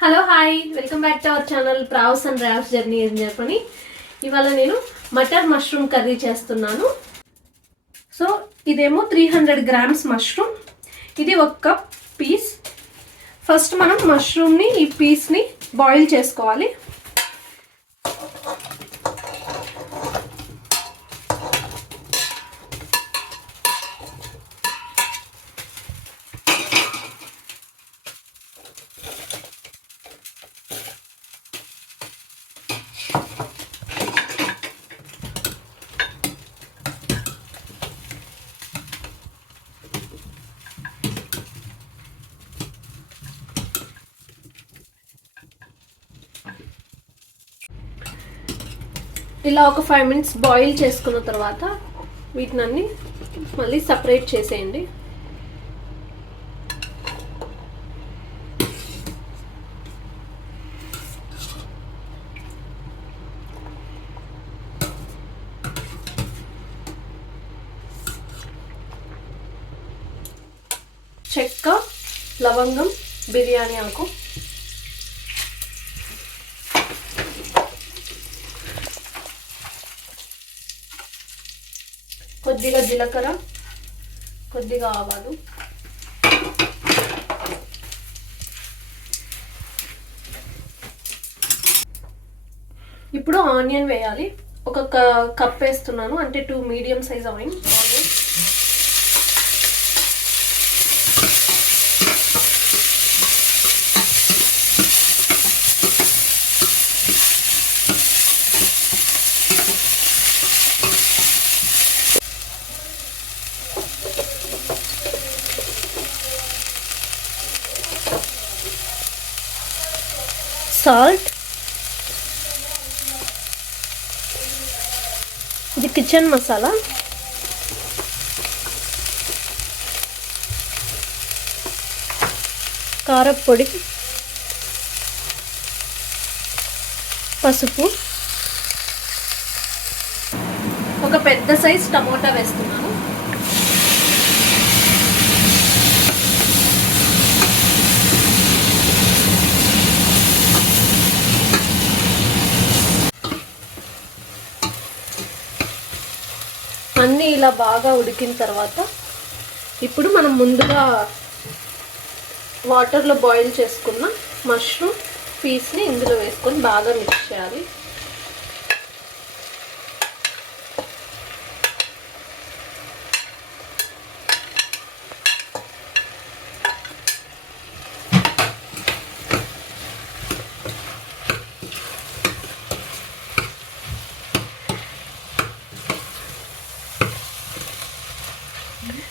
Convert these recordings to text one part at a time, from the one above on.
Hello hi welcome back to our channel prawns and wraps journey అని చెప్పని ఇవాళ నేను మటర్ మష్రూమ్ కర్రీ చేస్తున్నాను. సో ఇదేమో 300 గ్రామ్స్ మష్రూమ్, ఇది ఒక కప్ పీస్. ఫస్ట్ మనం మష్రూమ్ని ఈ పీస్ని బాయిల్ చేసుకోవాలి. ఇలా ఒక 5 minutes బాయిల్ చేసుకున్న తర్వాత వీటిని మళ్ళీ సపరేట్ చేసేయండి. చెక్క, లవంగం, బిర్యానీ ఆకు, కొద్దిగా జీలకర్ర, కొద్దిగా ఆవాలు, ఇప్పుడు ఆనియన్ వేయాలి. ఒక కప్ వేస్తున్నాను, అంటే 2 మీడియం సైజ్ ఆనియన్. సాల్ట్, ఇది కిచెన్ మసాలా, కారపొడి, పసుపు, ఒక పెద్ద సైజ్ టమోటా వేస్తున్నాను. అన్నీ ఇలా బాగా ఉడికిన తర్వాత ఇప్పుడు మనం ముందుగా వాటర్లో బాయిల్ చేసుకున్న మష్రూమ్ పీస్ని ఇందులో వేసుకొని బాగా మిక్స్ చేయాలి.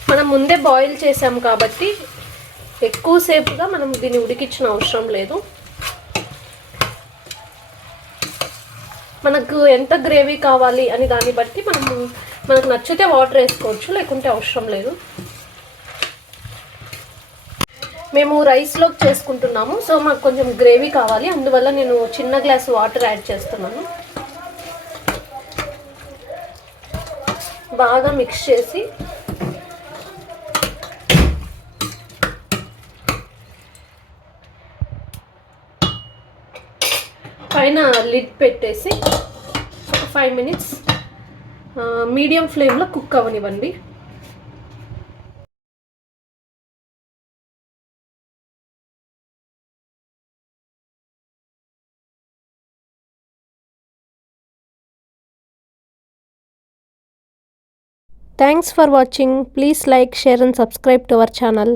మనం ముందే బాయిల్ చేసాం కాబట్టి ఎక్కువసేపుగా మనం దీన్ని ఉడికించిన అవసరం లేదు. మనకు ఎంత గ్రేవీ కావాలి అని దాన్ని బట్టి మనకు నచ్చితే వాటర్ వేసుకోవచ్చు, లేకుంటే అవసరం లేదు. మేము రైస్లోకి చేసుకుంటున్నాము, సో మాకు కొంచెం గ్రేవీ కావాలి, అందువల్ల నేను చిన్న గ్లాస్ వాటర్ యాడ్ చేస్తున్నాను. బాగా మిక్స్ చేసి పైన లిడ్ పెట్టేసి ఒక 5 minutes మీడియం ఫ్లేమ్లో కుక్ అవ్వనివ్వండి. Thanks for watching. Please like, share and subscribe to our channel.